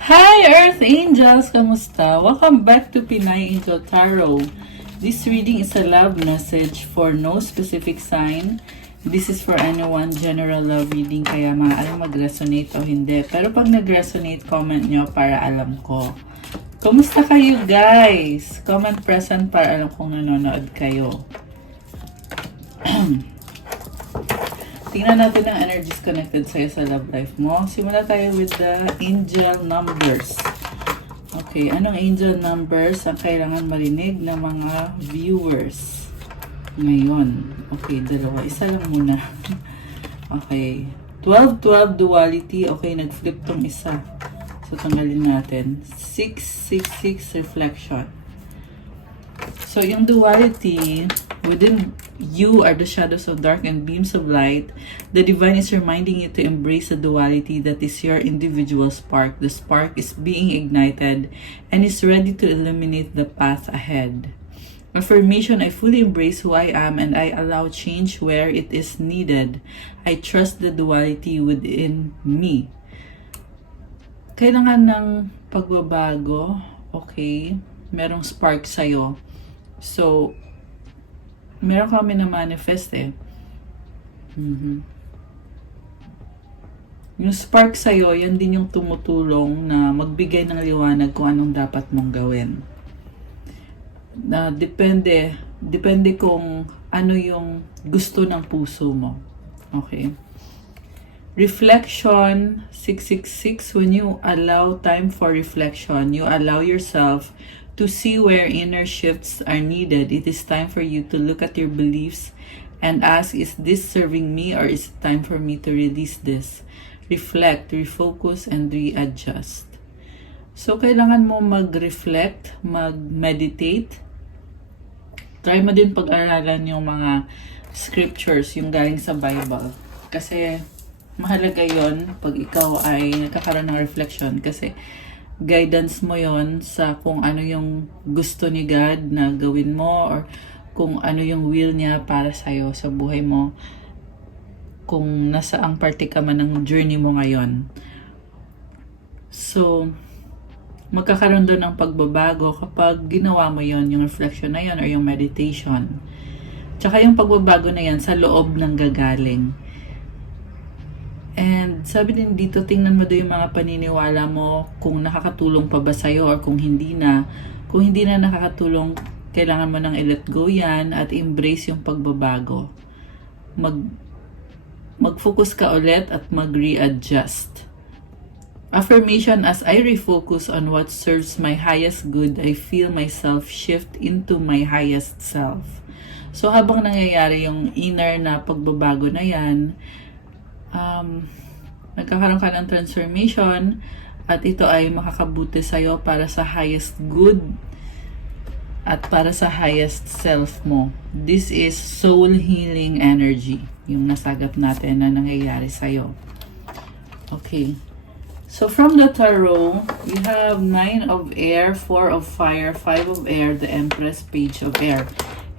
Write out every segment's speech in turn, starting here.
Hi Earth Angels! Kamusta? Welcome back to Pinay Angel Tarot. This reading is a love message for no specific sign. This is for anyone, general love reading, kaya maaaring mag-resonate o hindi. Pero pag nag-resonate, comment nyo para alam ko. Kamusta kayo guys? Comment present para alam kong nanonood kayo. Tingnan natin ang energies connected sa'yo sa love life mo. Simula tayo with the angel numbers. Okay, anong angel numbers ang kailangan marinig ng mga viewers ngayon? Okay, dalawa. Isa lang muna. Okay. 12-12 duality. Okay, nag-flip tong isa. So, tanggalin natin. 6-6-6 reflection. So, yung duality, within you are the shadows of dark and beams of light. The divine is reminding you to embrace the duality that is your individual spark. The spark is being ignited and is ready to illuminate the path ahead. Affirmation: I fully embrace who I am and I allow change where it is needed. I trust the duality within me. Kailangan ng pagbabago. Okay. Merong spark sa'yo. So, meron kami na manifest eh. Yung spark sa'yo, yan din yung tumutulong na magbigay ng liwanag kung anong dapat mong gawin. Na depende kung ano yung gusto ng puso mo. Okay? Reflection 666, when you allow time for reflection, you allow yourself to see where inner shifts are needed. It is time for you to look at your beliefs and ask, is this serving me or is it time for me to release this? Reflect, refocus, and readjust. So, kailangan mo mag-reflect, mag-meditate. Try mo din pag-aralan yung mga scriptures, yung galing sa Bible. Kasi, mahalaga yon pag ikaw ay nagkakaroon ng reflection. Kasi, guidance mo yon sa kung ano yung gusto ni God na gawin mo or kung ano yung will niya para sa'yo sa buhay mo, kung nasa ang parte ka man ng journey mo ngayon. So, magkakaroon doon ng pagbabago kapag ginawa mo yon, yung reflection na yon or yung meditation. Tsaka yung pagbabago na yan sa loob ng gagaling. And sabi din dito, tingnan mo doon yung mga paniniwala mo kung nakakatulong pa ba sa'yo or kung hindi na. Kung hindi na nakakatulong, kailangan mo nang i-let go yan at embrace yung pagbabago. Mag-focus ka ulit at mag-readjust. Affirmation: as I refocus on what serves my highest good, I feel myself shift into my highest self. So habang nangyayari yung inner na pagbabago na yan, nagkakaroon ka ng transformation at ito ay makakabuti sa'yo para sa highest good at para sa highest self mo. This is soul healing energy, yung nasagap natin na nangyayari sa'yo. Okay. So from the tarot, you have 9 of air, 4 of fire, 5 of air, the Empress, Page of air.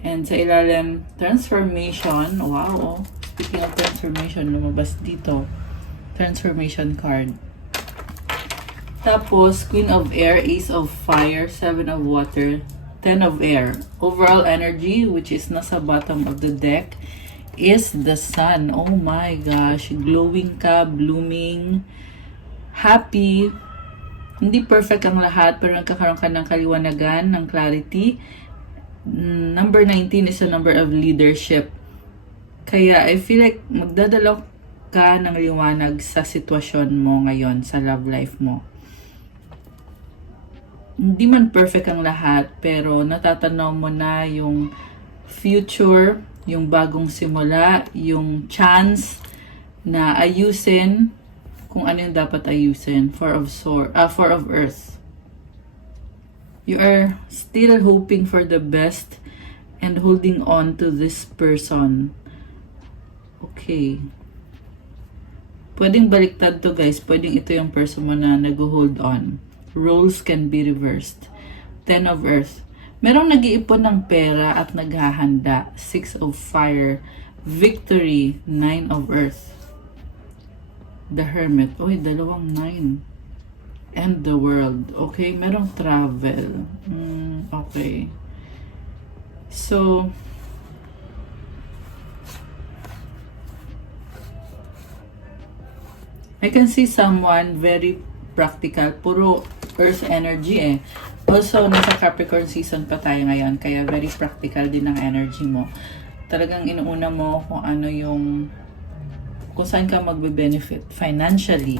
And sa ilalim, transformation. Wow, speaking of transformation, lumabas dito. Transformation card. Tapos, Queen of Air, Ace of Fire, 7 of Water, 10 of Air. Overall energy, which is nasa bottom of the deck, is the Sun. Oh my gosh. Glowing ka, blooming, happy. Hindi perfect ang lahat, pero nagkakaroon ka ng kaliwanagan, ng clarity. Number 19 is a number of leadership. Kaya I feel like magdadala ka ng liwanag sa sitwasyon mo ngayon, sa love life mo. Hindi man perfect ang lahat, pero natatanaw mo na yung future, yung bagong simula, yung chance na ayusin kung ano yung dapat ayusin. Four of Earth. You are still hoping for the best and holding on to this person. Okay. Pwedeng baliktad to guys. Pwedeng ito yung person mo na nag-hold on. Roles can be reversed. 10 of Earth. Merong nag-iipon ng pera at naghahanda. 6 of Fire. Victory. 9 of Earth. The Hermit. Uy, dalawang 9. and the world. Okay, merong travel. Okay. So, I can see someone very practical. Puro earth energy eh. Also, nasa Capricorn season pa tayo ngayon. Kaya very practical din ang energy mo. Talagang inuuna mo kung ano yung, kung saan ka magbe-benefit financially.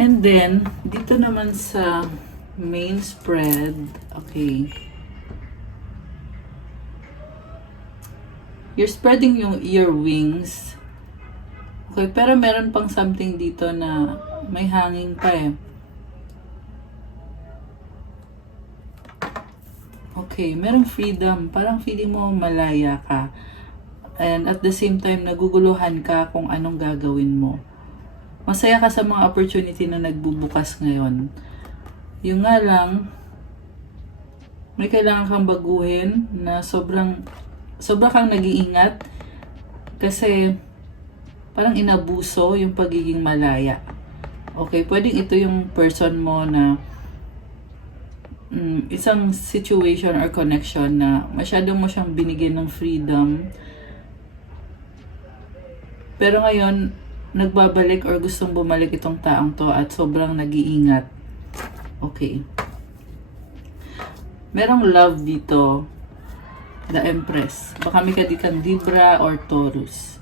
And then, dito naman sa main spread, okay, you're spreading your wings. Okay, pero meron pang something dito na may hanging pa eh. Okay, merong freedom. Parang feeling mo malaya ka. And at the same time, naguguluhan ka kung anong gagawin mo. Masaya ka sa mga opportunity na nagbubukas ngayon. Yung nga lang, may kailangan kang baguhin na sobra kang nag-iingat kasi parang inabuso yung pagiging malaya. Okay, pwedeng ito yung person mo na isang situation or connection na masyado mo siyang binigyan ng freedom. Pero ngayon, nagbabalik or gustong bumalik itong taong to at sobrang nag-iingat. Okay. Merong love dito. The Empress. Baka may kadikang Libra or Taurus.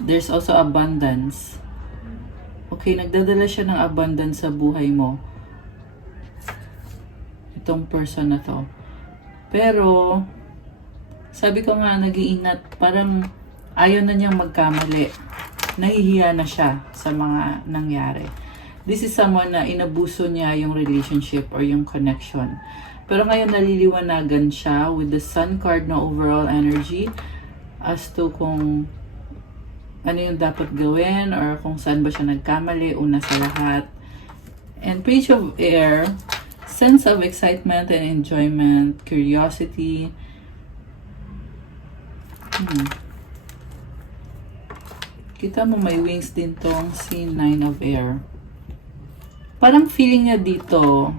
There's also abundance. Okay, nagdadala siya ng abundance sa buhay mo. Itong person na to. Pero, sabi ko nga, nag-iingat. Parang ayaw na niyang magkamali. Nahihiya na siya sa mga nangyari. This is someone na inabuso niya yung relationship or yung connection. Pero ngayon naliliwanagan siya with the Sun card na overall energy as to kung ano yung dapat gawin or kung saan ba siya nagkamali una sa lahat. And Page of Air, sense of excitement and enjoyment, curiosity. Kita mo may wings din tong si Nine of Air. Parang feeling niya dito,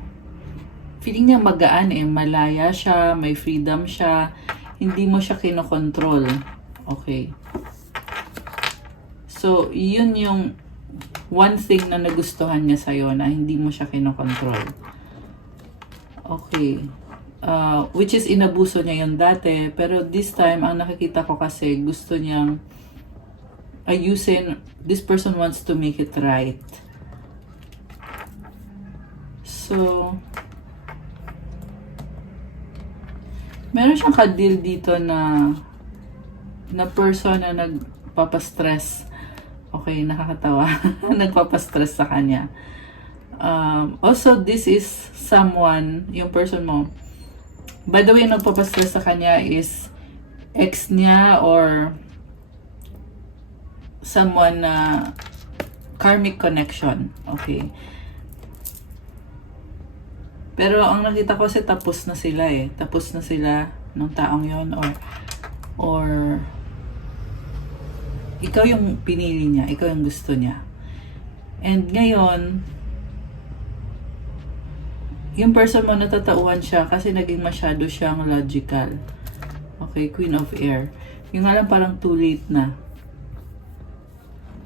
feeling niya magaan eh, malaya siya, may freedom siya, hindi mo siya kinokontrol. Okay. So, yun yung one thing na nagustuhan niya sa'yo na hindi mo siya kinokontrol. Okay. Which is inabuso niya yun dati, pero this time, ang nakikita ko kasi gusto niyang ayusin, this person wants to make it right. So, meron siyang ka-deal dito na person na nagpapastress. Okay, nakakatawa. Nagpapastress sa kanya. Also, this is someone, yung person mo. By the way, yung nagpapastress sa kanya is ex niya or someone na karmic connection. Okay. Pero ang nakita ko kasi tapos na sila eh. Tapos na sila ng taong yon or ikaw yung pinili niya, ikaw yung gusto niya. And ngayon, yung person mo natatauhan siya kasi naging masyado siyang logical. Okay, Queen of Air. Yung nga lang parang too late na.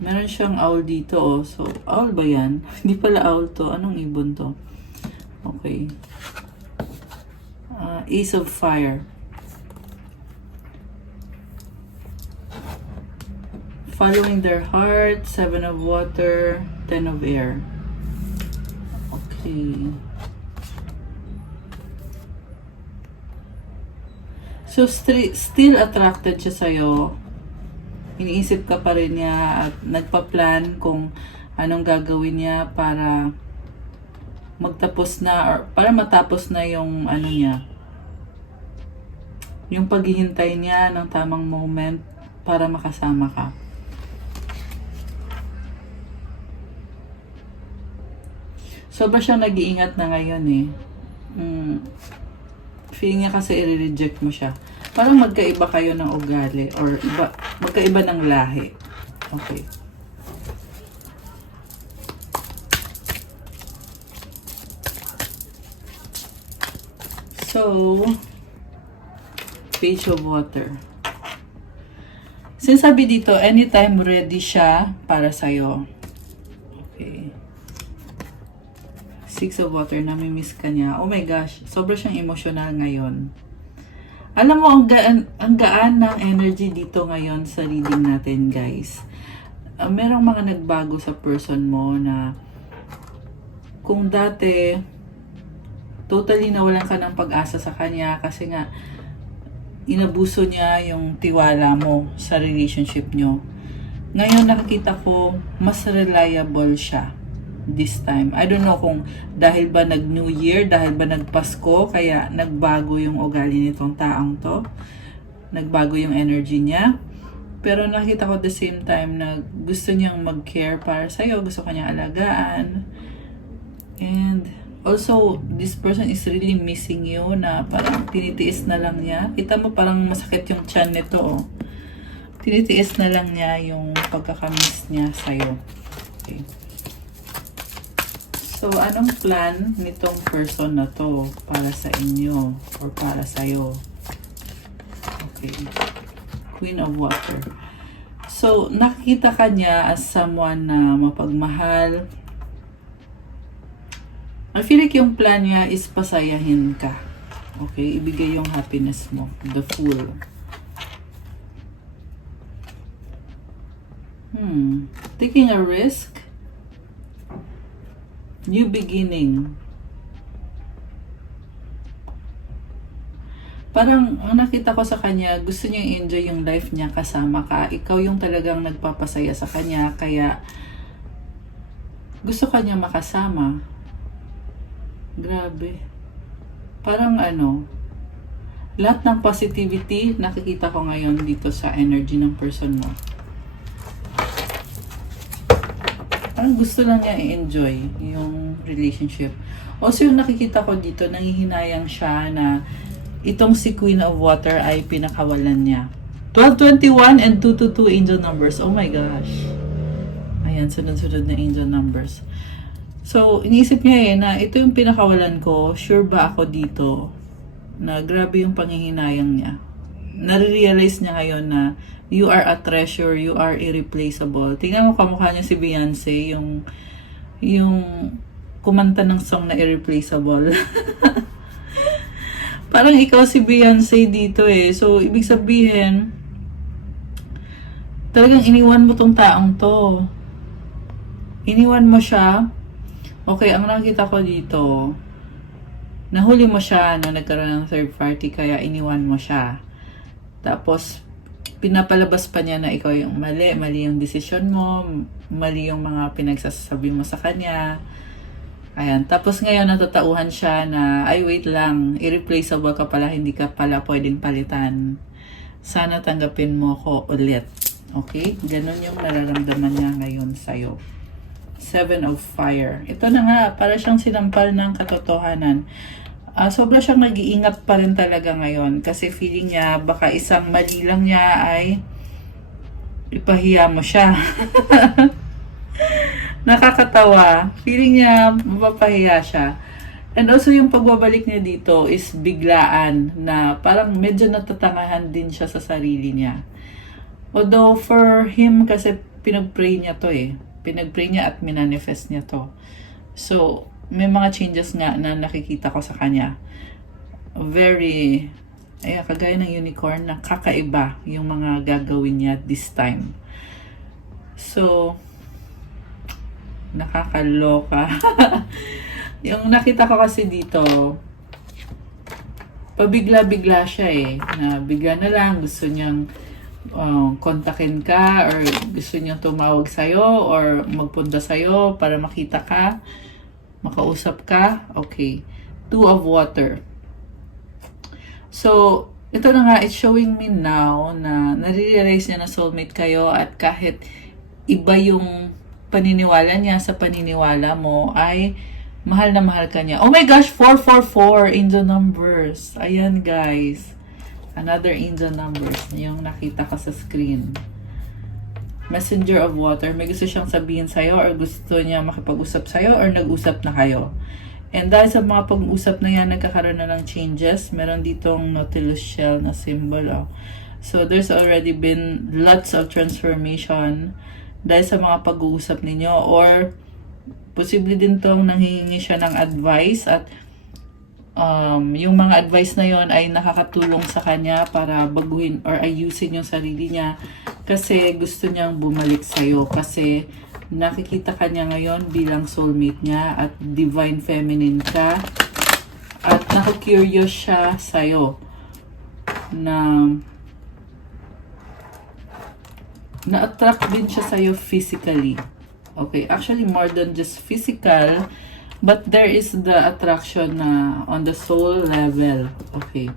Meron siyang owl dito oh. So, owl ba yan? Hindi pala owl to. Anong ibon to? Okay. Ace of Fire. Following their heart, 7 of Water, 10 of Air. Okay. So, still attracted siya sa'yo. Iniisip ka pa rin niya at nagpa-plan kung anong gagawin niya para magtapos na or para matapos na yung ano niya. Yung paghihintay niya ng tamang moment para makasama ka. Sobra siyang nag-iingat na ngayon eh. Feeling niya kasi i-reject mo siya. Parang magkaiba kayo ng ugali or magkaiba ng lahi. Okay. So, Page of Water. Sinasabi dito, anytime ready siya para sa'yo. Okay. Six of Water, nami-miss ka niya. Oh my gosh, sobra siyang emotional ngayon. Alam mo, ang gaan ng energy dito ngayon sa reading natin, guys. Merong mga nagbago sa person mo na kung dati totally nawalan ka ng pag-asa sa kanya kasi nga inabuso niya yung tiwala mo sa relationship nyo. Ngayon nakikita ko mas reliable siya this time. I don't know kung dahil ba nag-New Year, dahil ba nag-Pasko, kaya nagbago yung ugali nitong taong to. Nagbago yung energy niya. Pero nakita ko at the same time na gusto niyang mag-care para sa'yo, gusto kanyang alagaan. And also, this person is really missing you na parang tinitiis na lang niya. Kita mo parang masakit yung tiyan nito, oh. Tinitiis na lang niya yung pagkakamiss niya sa'yo. Okay. So, anong plan nitong person na to para sa inyo or para sa'yo? Okay. Queen of Water. So, nakikita ka niya as someone na mapagmahal. I feel like yung plan niya is pasayahin ka. Okay? Ibigay yung happiness mo. The Fool. Taking a risk. New beginning. Parang, ang nakita ko sa kanya, gusto niya i-enjoy yung life niya kasama ka. Ikaw yung talagang nagpapasaya sa kanya. Kaya, gusto kanya makasama. Grabe. Parang lahat ng positivity nakikita ko ngayon dito sa energy ng person mo. Parang gusto lang niya i-enjoy yung relationship. Also yung nakikita ko dito, nanghihinayang siya na itong si Queen of Water ay pinakawalan niya. 1221 and 222 angel numbers. Oh my gosh. Ayan, sunod-sunod na angel numbers. So, iniisip niya na ito yung pinakawalan ko, sure ba ako dito na grabe yung panghihinayang niya. Nare-realize niya ngayon na you are a treasure, you are irreplaceable. Tingnan mo kamukha niya si Beyonce, yung kumanta ng song na Irreplaceable. Parang ikaw si Beyonce dito eh. So, ibig sabihin, talagang iniwan mo tong taong to. Iniwan mo siya. Okay, ang nakita ko dito, nahuli mo siya nung nagkaroon ng third party, kaya iniwan mo siya. Tapos, pinapalabas pa niya na ikaw yung mali yung desisyon mo, mali yung mga pinagsasabi mo sa kanya. Ayan, tapos ngayon natatauhan siya na, ay wait lang, irreplaceable ka pala, hindi ka pala pwedeng palitan. Sana tanggapin mo ko ulit. Okay? Ganon yung nararamdaman niya ngayon sa'yo. Seven of Fire. Ito na nga, para siyang sinampal ng katotohanan. Sobra siyang nag-iingat pa rin talaga ngayon kasi feeling niya baka isang mali lang niya ay ipahiya mo siya. Nakakatawa. Feeling niya mapapahiya siya. And also yung pagbabalik niya dito is biglaan na parang medyo natatangahan din siya sa sarili niya. Although for him kasi pinag-pray niya to eh. Pinag-pray niya at minanifest niya to. So, may mga changes nga na nakikita ko sa kanya. Very, kagaya ng unicorn na kakaiba yung mga gagawin niya this time. So, nakakaloka. Yung nakita ko kasi dito, pabigla-bigla siya eh. Na bigla na lang gusto niyang kontakin ka or gusto niyang tumawag sa'yo or magpunta sa'yo para makita ka, makausap ka. Okay. Two of Water. So, ito na nga, it's showing me now na nare-realize niya na soulmate kayo at kahit iba yung paniniwala niya sa paniniwala mo ay mahal na mahal ka niya. Oh my gosh, 444 angel numbers. Ayan guys. Another angel numbers yung nakita ko sa screen. Messenger of Water. May gusto siyang sabihin sa'yo or gusto niya makipag-usap sa'yo or nag-usap na kayo. And dahil sa mga pag-uusap na yan, nagkakaroon na ng changes. Meron ditong Nautilus shell na symbol. Oh. So, there's already been lots of transformation dahil sa mga pag-uusap ninyo. Or, posible din tong nanghihingi siya ng advice at yung mga advice na yon ay nakakatulong sa kanya para baguhin or ayusin yung sarili niya kasi gusto niyang bumalik sa'yo kasi nakikita ka niya ngayon bilang soulmate niya at divine feminine ka at naku-curious siya sa'yo na na-attract din siya sa'yo physically. Okay, actually more than just physical, but there is the attraction na on the soul level. Okay.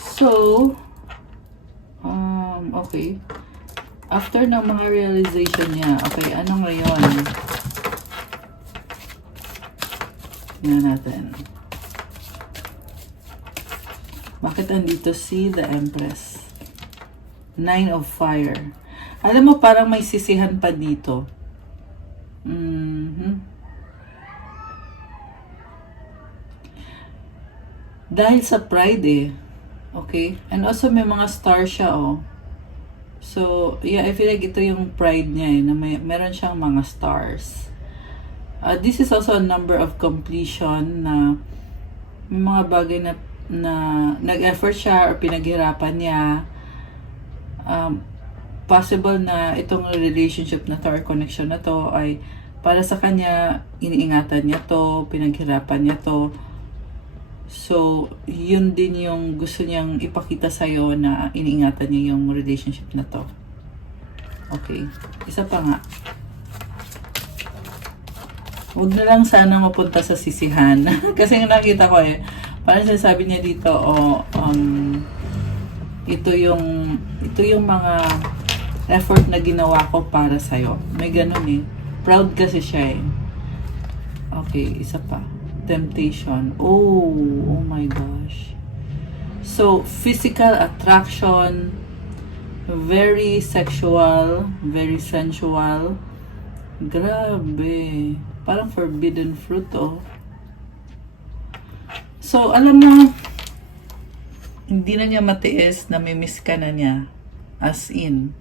So, okay. After ng mga realization niya, okay, ano ngayon? Tingnan natin. Bakit andito si the Empress? Nine of Fire. Alam mo, parang may sisihan pa dito. Dahil sa pride eh. Okay? And also may mga star siya oh. So, yeah, I feel like ito yung pride niya eh, na meron siyang mga stars. This is also a number of completion na may mga bagay na nag-effort siya or pinaghirapan niya. Possible na itong relationship na to or connection na to ay para sa kanya, iniingatan niya to, pinaghirapan niya to. So, yun din yung gusto niyang ipakita sa'yo na iniingatan niya yung relationship na to. Okay. Isa pa nga. Huwag na lang sana mapunta sa sisihan. Kasi nakita ko eh, parang sinasabi niya dito, ito yung mga effort na ginawa ko para sa'yo. May ganun eh. Proud kasi siya eh. Okay, isa pa. Temptation. Oh my gosh. So, physical attraction, very sexual, very sensual. Grabe. Parang forbidden fruit oh. So, alam mo, hindi na niya matiis, namimiss ka na niya. As in.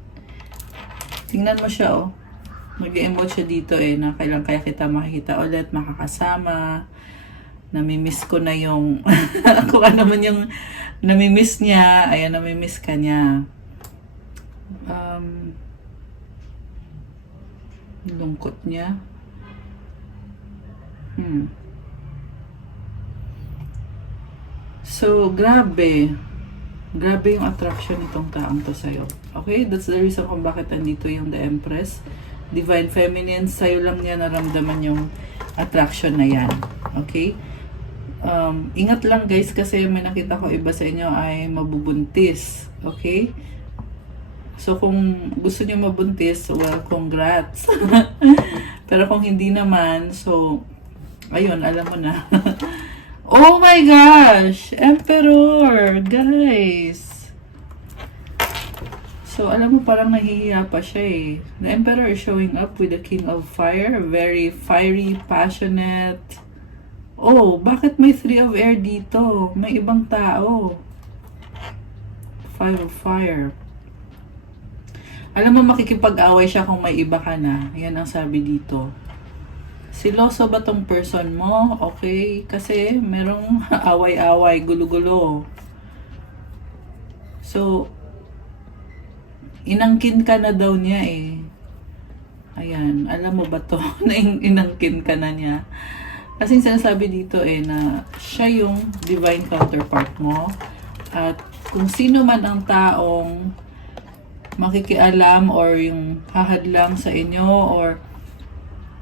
Tingnan mo siya oh. Mag-emote siya dito eh, na kailan kaya kita makikita ulit, makakasama. Namimiss ko na yung, kung ano man yung namimiss niya, ayan, namimiss ka niya. Lungkot niya. So, grabe. Grabe yung attraction nitong taong to sa'yo. Okay? That's the reason kung bakit nandito yung The Empress. Divine Feminine, sa'yo lang niya naramdaman yung attraction na yan. Okay? Ingat lang guys kasi may nakita ko iba sa inyo ay mabubuntis. Okay? So, kung gusto niyo mabuntis, well, congrats. Pero kung hindi naman, so, ayun, alam mo na. Oh my gosh! Emperor! Guys! So, alam mo, parang nahihiya pa siya eh. The Emperor is showing up with the King of Fire. Very fiery, passionate. Oh, bakit may 3 of Air dito? May ibang tao. 5 of Fire. Alam mo, makikipag-away siya kung may iba ka na. Yan ang sabi dito. Siloso ba tong person mo? Okay. Kasi merong away-away, gulo-gulo. So, inangkin ka na daw niya eh. Ayan. Alam mo ba to? Na inangkin ka na niya. Kasi sinasabi dito eh na siya yung divine counterpart mo. At kung sino man ang taong makikialam or yung hahadlang sa inyo or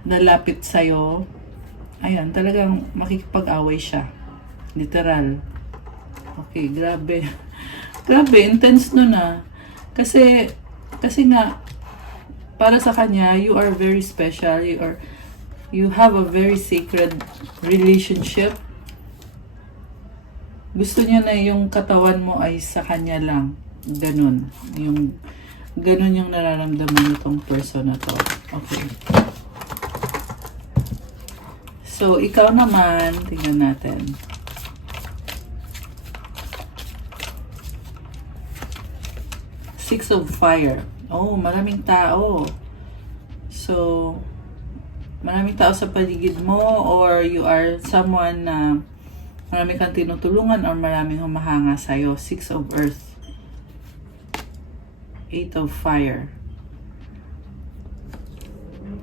nalapit sa'yo, ayan, talagang makikipag-away siya. Literal. Okay, grabe. Grabe, intense nun ah. Kasi nga, para sa kanya, you are very special. You have a very sacred relationship. Gusto niya na yung katawan mo ay sa kanya lang. Ganun. Ganun yung nararamdaman nitong person na to. Okay. So, ikaw naman, tingnan natin. Six of Fire. Oh, maraming tao. So, maraming tao sa paligid mo, or you are someone na marami kang tinutulungan or maraming humahanga sa'yo. Six of Earth. Eight of Fire.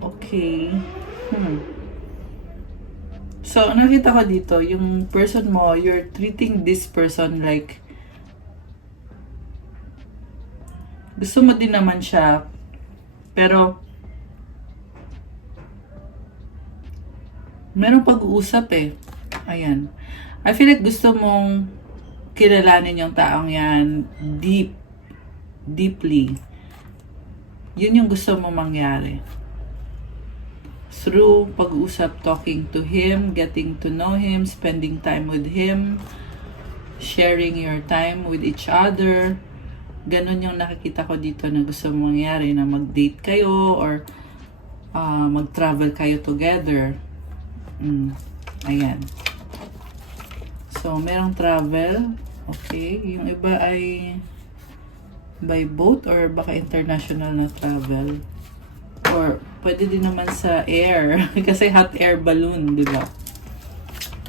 Okay. So, nakita ko dito, yung person mo, you're treating this person like gusto mo din naman siya, pero merong pag-uusap eh. Ayan. I feel like gusto mong kilalanin yung taong yan deeply. Yun yung gusto mo mangyari. Through pag-uusap, talking to him, getting to know him, spending time with him, sharing your time with each other. Ganon yung nakikita ko dito na gusto mong mangyari, na mag-date kayo or mag-travel kayo together. Ayan. So, merong travel. Okay. Yung iba ay by boat or baka international na travel. Or pwede din naman sa air. Kasi hot air balloon, di ba?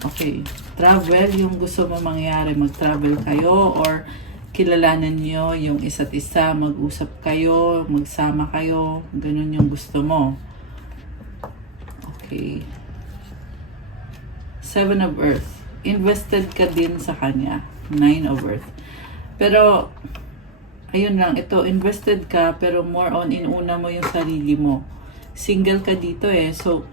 Okay. Travel, yung gusto mo mangyari. Mag-travel kayo or kilalanan nyo yung isa't isa. Mag-usap kayo, magsama kayo. Ganun yung gusto mo. Okay. Seven of Earth. Invested ka din sa kanya. Nine of Earth. Pero, ayun lang, ito, invested ka, pero more on, inuna mo yung sarili mo. Single ka dito eh. So,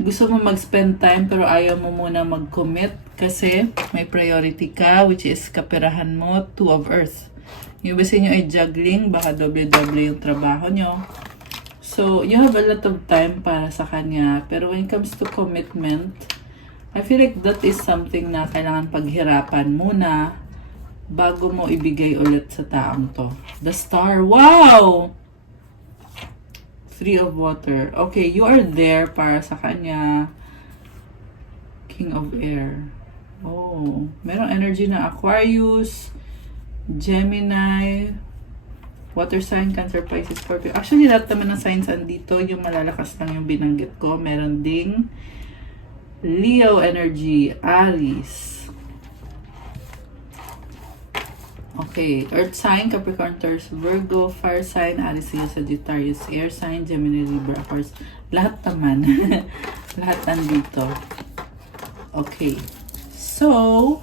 gusto mo mag-spend time, pero ayaw mo muna mag-commit kasi may priority ka, which is kaperahan mo, Two of Earth. Yung basta nyo ay juggling, baka doble-doble yung trabaho nyo. So, you have a lot of time para sa kanya. Pero when it comes to commitment, I feel like that is something na kailangan paghirapan muna bago mo ibigay ulit sa taong to. The Star. Wow! Three of Water. Okay, you are there para sa kanya. King of Air. Oh, merong energy na Aquarius, Gemini, Water sign, Cancer, Pisces, Scorpio. Actually, lahat naman ng signs andito. Yung malalakas lang yung binanggit ko. Meron ding Leo energy, Aries. Okay, Earth sign, Capricorn, Taurus, Virgo, Fire sign, Aries, Leo, Sagittarius, Air sign, Gemini, Libra, Aquarius. Lahat naman. Lahat nandito. Okay. So,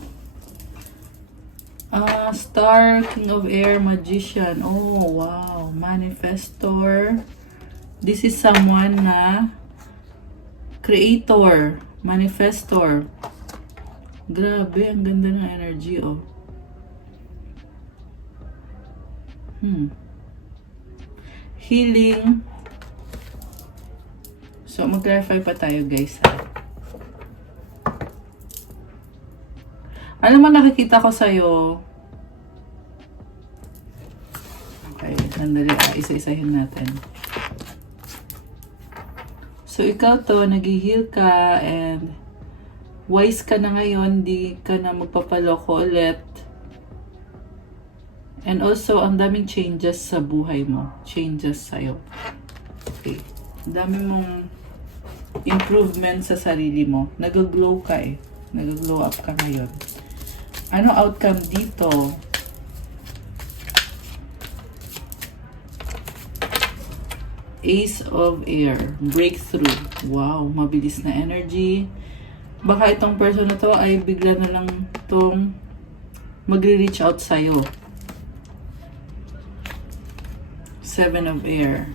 Star, King of Air, Magician. Oh, wow. Manifestor. This is someone na creator. Manifestor. Grabe, ang ganda ng energy, oh. Healing. So, mag-clarify pa tayo, guys, ha? Alam mo, nakikita ko sa'yo. Okay, sandali. Isa-isahin natin. So, ikaw to, nag-heal ka and wise ka na ngayon, di ka na magpapaloko ulit. And also, ang daming changes sa buhay mo. Changes sa'yo. Okay. Ang dami mong improvement sa sarili mo. Nag-glow ka eh. Nag-glow up ka ngayon. Ano outcome dito? Ace of Air. Breakthrough. Wow, mabilis na energy. Baka itong person na to ay bigla na lang itong magre-reach out sa'yo. Seven of Air.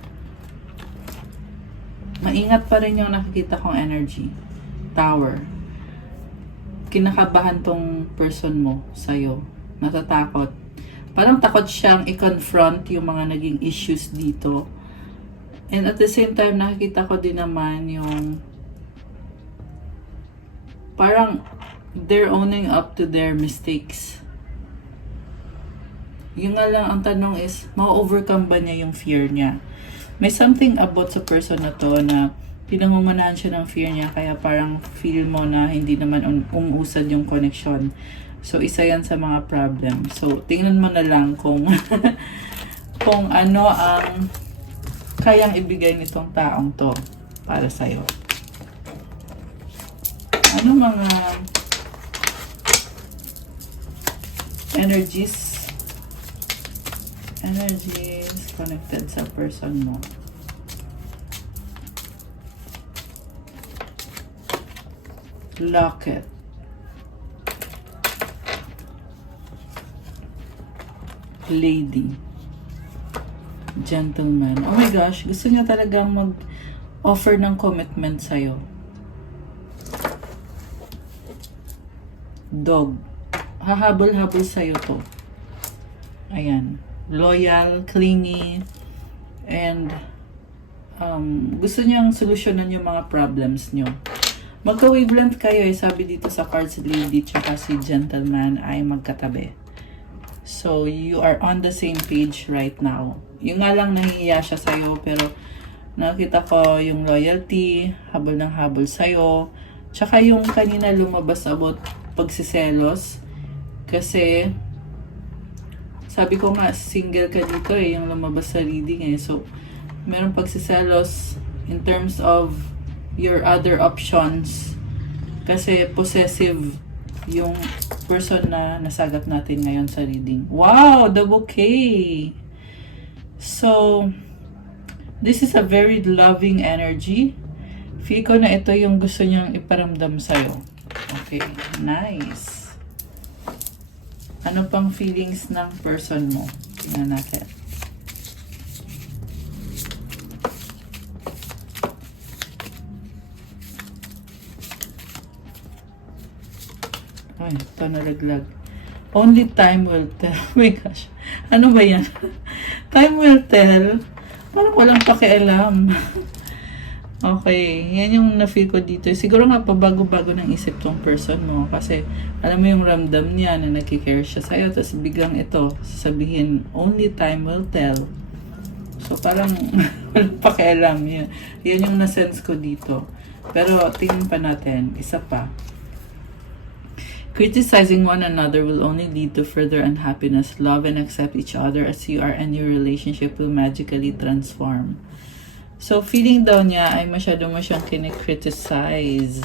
Maingat pa rin yung nakikita kong energy. Tower. Kinakabahan tong person mo sa'yo. Natatakot. Parang takot siyang i-confront yung mga naging issues dito. And at the same time, nakikita ko din naman yung parang they're owning up to their mistakes. Yung nga lang, ang tanong is, ma-overcome ba niya yung fear niya? May something about sa person na to na pinangunganahan siya ng fear niya, kaya parang feel mo na hindi naman umuusad yung connection. So, isa yan sa mga problem. So, tingnan mo na lang kung kung ano ang kayang ibigay nitong taong to para sa'yo. Ano mga energies connected sa person mo? Locket. Lady. Gentleman. Oh my gosh, gusto niya talagang mag-offer ng commitment sa'yo. Dog. Hahabol-habol sa'yo to. Ayan. Loyal, clingy, and gusto niyang solusyonan yung mga problems niyo. Magka-wavelength kayo eh. Sabi dito sa cards, lady tsaka si gentleman ay magkatabi. So, you are on the same page right now. Yung nga lang nahihiya siya sa'yo, pero nakita ko yung loyalty, habol ng habol sa'yo. Tsaka yung kanina lumabas about pagsiselos. Kasi, sabi ko nga, single ka dito eh, yung lumabas sa reading eh. So, meron pagsiselos in terms of your other options. Kasi possessive yung person na nasagat natin ngayon sa reading. Wow! The bouquet! So, this is a very loving energy. Feel ko na ito yung gusto niyang iparamdam sa'yo. Okay, nice. Ano pang feelings ng person mo? Tingnan natin. Ay, ito nalaglag. Only time will tell. Oh my gosh. Ano ba yan? Time will tell. Parang walang pakialam. Okay. Yan yung na-feel ko dito. Siguro nga pabago-bago ng isip tong person mo. Kasi alam mo yung ramdam niya na nagkikare siya sa'yo. Tapos biglang ito, sasabihin, only time will tell. So parang walang pakialam. Yan yung na-sense ko dito. Pero tingnan pa natin. Isa pa. Criticizing one another will only lead to further unhappiness. Love and accept each other as you are, and your relationship will magically transform. So, feeling daw niya ay masyado mo siyang kinikriticize.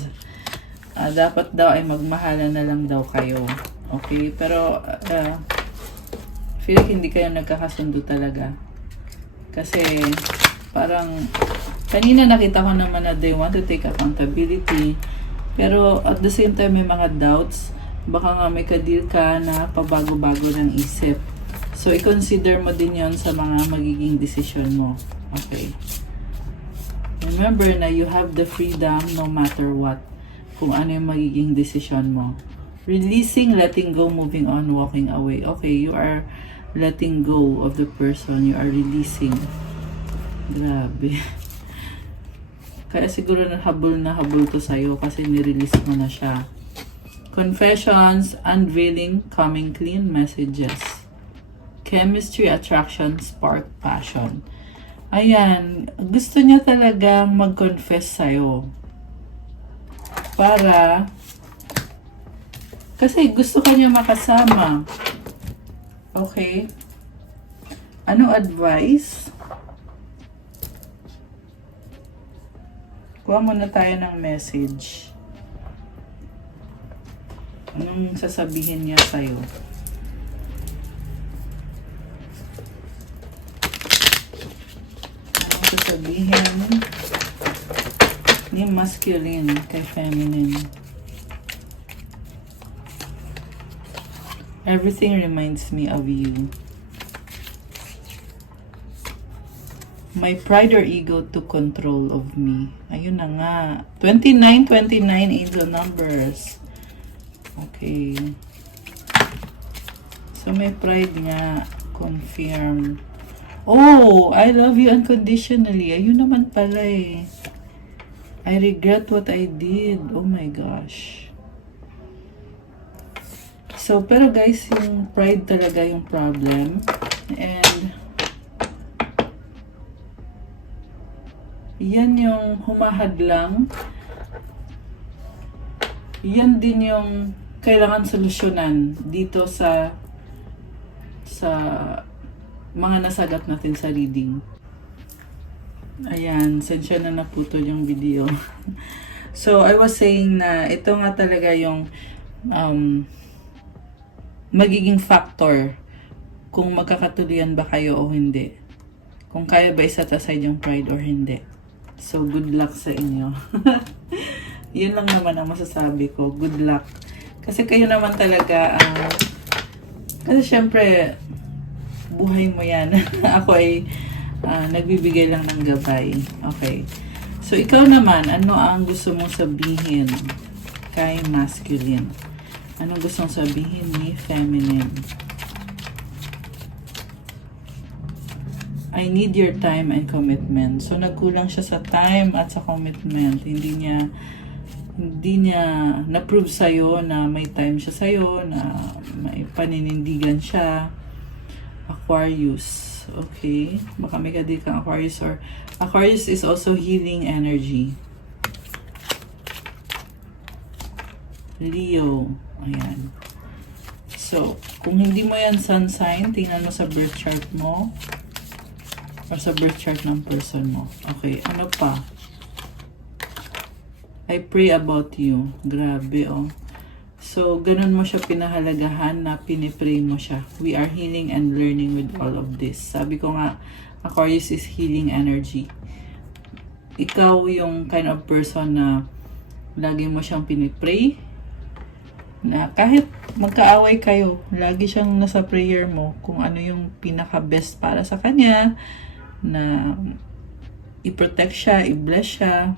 Dapat daw ay magmahalan na lang daw kayo. Okay? Pero, feel like hindi kayo nagkakasundo talaga. Kasi, parang, kanina nakita ko naman na they want to take accountability. Pero, at the same time, may mga doubts. Baka nga may ka-deal ka na pabago-bago ng isip. So, i-consider mo din yon sa mga magiging desisyon mo. Okay. Remember na you have the freedom no matter what. Kung ano yung magiging desisyon mo. Releasing, letting go, moving on, walking away. Okay, you are letting go of the person. You are releasing. Grabe. Kaya siguro na habol to sa'yo kasi nirelease mo na siya. Confessions, unveiling, coming clean, messages. Chemistry, attraction, spark, passion. Ayan, gusto niya talagang mag-confess sa'yo. Para, kasi gusto ka niya makasama. Okay? Ano advice? Kuha muna tayo ng message. Anong sasabihin niya sa'yo? Anong sasabihin ni masculine kay feminine? Everything reminds me of you. My pride or ego took control of me. Ayun na nga. 29, 29 angel numbers. Okay. So, may pride nga. Confirm. Oh, I love you unconditionally. Ayun naman pala eh. I regret what I did. Oh my gosh. So, pero guys, yung pride talaga yung problem. And yan yung humahadlang. Yan din yung kailangan solusyonan dito sa mga nasagot natin sa reading. Ayan, sensya na naputol yung video. So, I was saying na ito nga talaga yung magiging factor kung magkakatuloyan ba kayo o hindi. Kung kaya ba isa't aside yung pride or hindi. So, good luck sa inyo. Yun lang naman ang masasabi ko. Good luck. Kasi kayo naman talaga, kasi syempre, buhay mo yan. Ako ay nagbibigay lang ng gabay. Okay. So, ikaw naman, ano ang gusto mong sabihin kay masculine? Ano gusto mong sabihin ni feminine? I need your time and commitment. So, nagkulang siya sa time at sa commitment. Hindi niya na-prove sa'yo na may time siya sa'yo, na may paninindigan siya. Aquarius. Okay. Baka may kadik kang Aquarius, or Aquarius is also healing energy. Leo. Ayan. So, kung hindi mo yan sun sign, tingnan mo sa birth chart mo. Or sa birth chart ng person mo. Okay. Ano pa? I pray about you. Grabe, oh. So, ganun mo siya pinahalagahan na pinipray mo siya. We are healing and learning with all of this. Sabi ko nga, Aquarius is healing energy. Ikaw yung kind of person na lagi mo siyang pinipray. Na kahit magkaaway kayo, lagi siyang nasa prayer mo kung ano yung pinaka-best para sa kanya. Na i-protect siya, i-bless siya.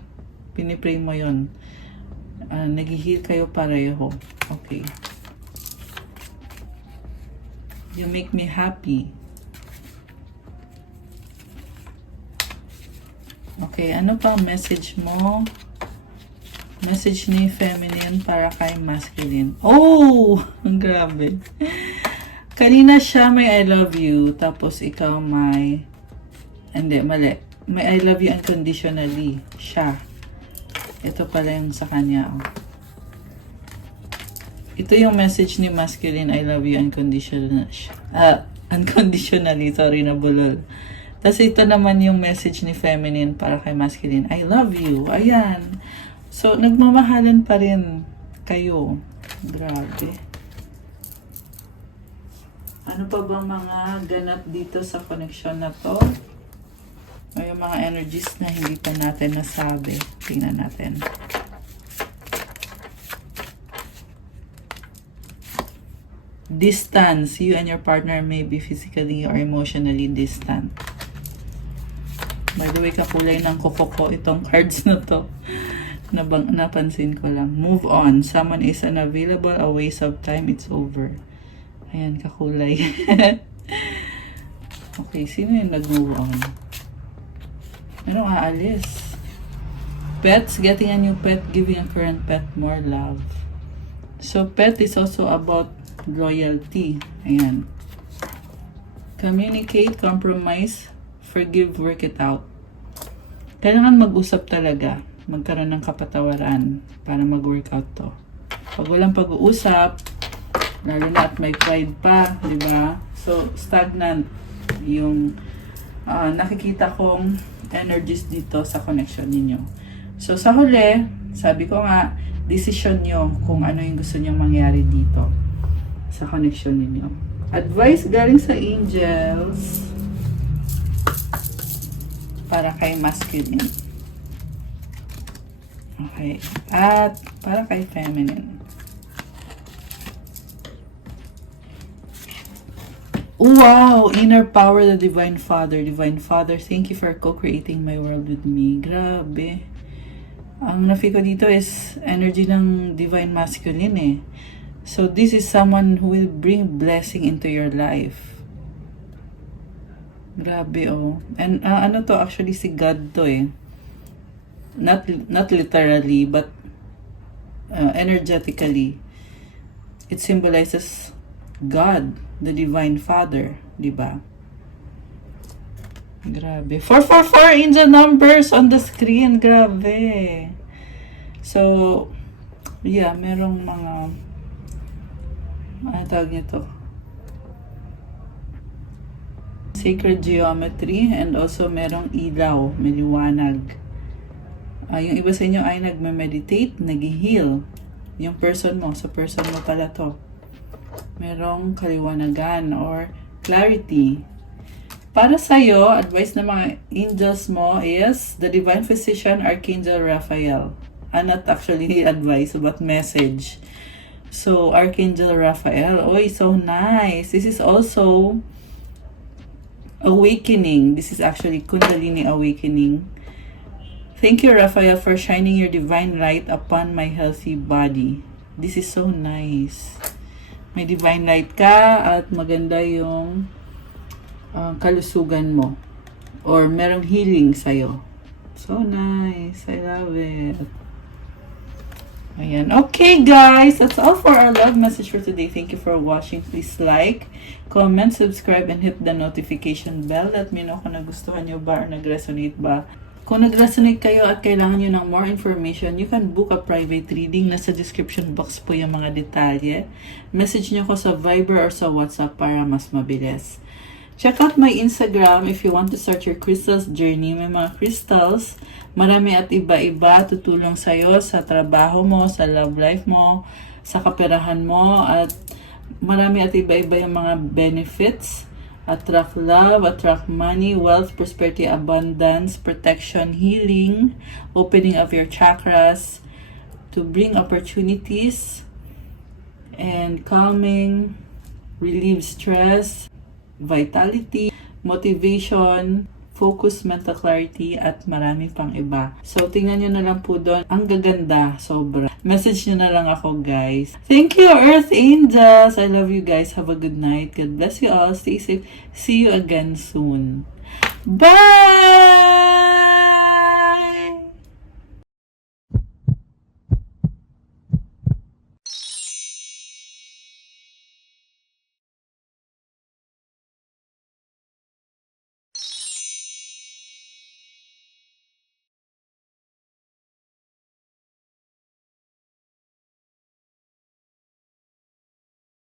Pinipray mo yun. Nag-heal kayo pareho. Okay. You make me happy. Okay, ano pa message mo? Message ni feminine para kay masculine. Oh! Ang grabe. Kanina siya may I love you, tapos ikaw may... Hindi, mali. May I love you unconditionally. Siya. Ito pala yung sa kanya. Oh. Ito yung message ni masculine, I love you unconditionally. Unconditionally, sorry, nabulol. Tapos ito naman yung message ni feminine para kay masculine, I love you. Ayan. So, nagmamahalan pa rin kayo. Grabe. Ano pa ba mga ganap dito sa connection na to? O yung mga energies na hindi pa natin nasabi. Tingnan natin. Distance. You and your partner may be physically or emotionally distant. By the way, kakulay ng kuko ko itong cards na to. Napansin ko lang. Move on. Someone is unavailable. A waste of time. It's over. Ayan, kakulay. Okay, sino yung nag-move on? Ano aalis? Pets, getting a new pet, giving a current pet more love. So, pet is also about loyalty. Ayan. Communicate, compromise, forgive, work it out. Kailangan mag-usap talaga. Magkaroon ng kapatawaran para mag-work out to. Pag walang pag-uusap, lalo na at may pride pa, di ba? So, stagnant yung nakikita kong energies dito sa connection ninyo. So, sa huli, sabi ko nga, decision nyo kung ano yung gusto nyong mangyari dito sa connection ninyo. Advice galing sa angels para kay masculine. Okay. At para kay feminine. Wow! Inner power, the Divine Father. Divine Father, thank you for co-creating my world with me. Grabe. Ang nafi ko dito is energy ng Divine Masculine eh. So, this is someone who will bring blessing into your life. Grabe oh. And ano to, actually si God to eh. Not literally, but energetically. It symbolizes God, the Divine Father, di ba? Grabe. 444 angel numbers on the screen. Grabe. So, yeah, merong mga, ano tawag nito? Sacred geometry, and also merong ilaw, may liwanag. Yung iba sa inyo ay nagme-meditate, nag-heal. Yung person mo, sa person mo pala to. Merong kaliwanagan or clarity. Para sa'yo, advice ng mga angels mo is the Divine Physician, Archangel Raphael. Not actually advice, but message. So, Archangel Raphael. Oy, so nice. This is also awakening. This is actually Kundalini awakening. Thank you, Raphael, for shining your divine light upon my healthy body. This is so nice. May divine light ka at maganda yung kalusugan mo. Or merong healing sa'yo. So nice. I love it. Ayan. Okay, guys. That's all for our love message for today. Thank you for watching. Please like, comment, subscribe, and hit the notification bell. Let me know kung nagustuhan nyo ba or nag-resonate ba. Kung nag-resonate kayo at kailangan nyo ng more information, you can book a private reading. Nasa description box po yung mga detalye. Message nyo ko sa Viber or sa WhatsApp para mas mabilis. Check out my Instagram if you want to start your crystals journey. May mga crystals, marami at iba-iba, tutulong sa'yo sa trabaho mo, sa love life mo, sa kaperahan mo, at marami at iba-iba yung mga benefits. Attract love, attract money, wealth, prosperity, abundance, protection, healing, opening of your chakras, to bring opportunities, and calming, relieve stress, vitality, motivation, focus, mental clarity, at marami pang iba. So, tingnan nyo na lang po doon. Ang gaganda, sobra. Message nyo na lang ako, guys. Thank you, Earth Angels! I love you guys. Have a good night. God bless you all. Stay safe. See you again soon. Bye!